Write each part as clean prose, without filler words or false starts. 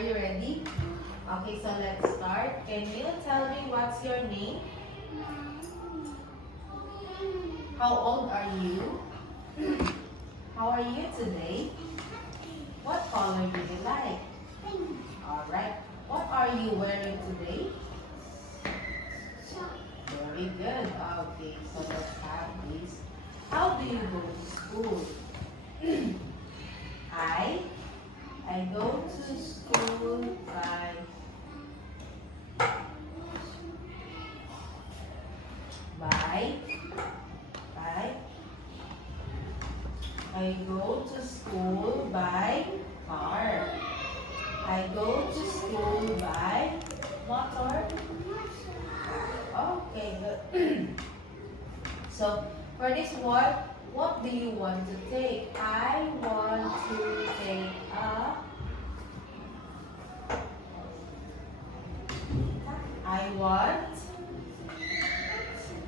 Are you ready? Okay, so let's start. Can you tell me what's your name? How old are you? How are you today? What color do you like? Alright. What are you wearing today? Very good. Okay, so let's have this. How do you go to school? I go to school by I go to school by car. I go to school by motor. Okay, good. So for this one, what do you want to take? I want to take a I want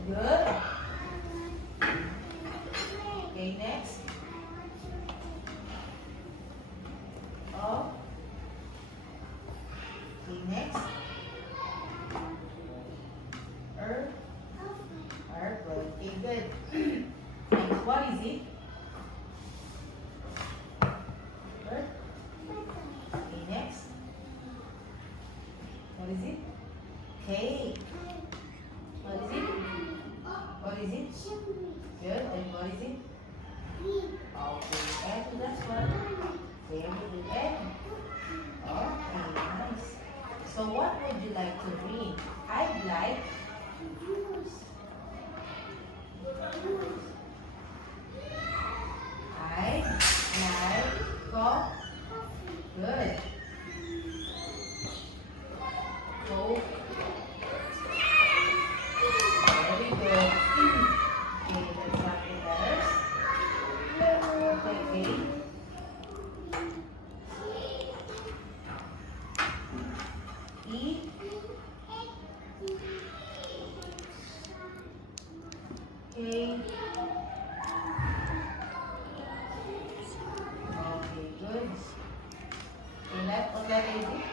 good. Okay, next. Oh. Okay, next. Okay, good. Next, what is it? Okay, next. What is it? Cake. What is it? What is it? Good. And what is it? Okay, and that's one. Very good. And okay, nice. So what would you like to drink? I'd like coffee. Good. Coke. Very good. Okay, let's have the letters. Okay. E. K. Okay, good. Okay, left on that lady.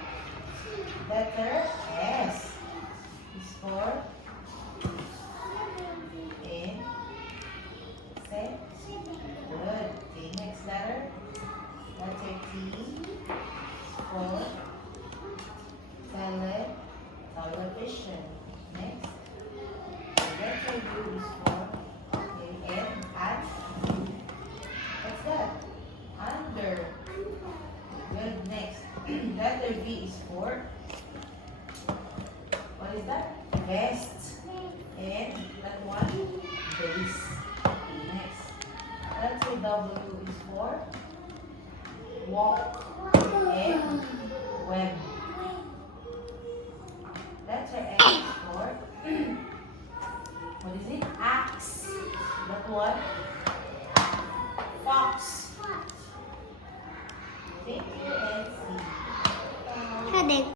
Letter S is for insect. Good. Okay, next letter. Letter T for television. Next. Letter U is for and what's that? Under. Good. Next. Letter V is for what is that? Vest. And that one? Base. Okay, next. Letter W is for walk and web. Letter X is for what is it? Axe. That one? Fox. Thank you and see. Headache.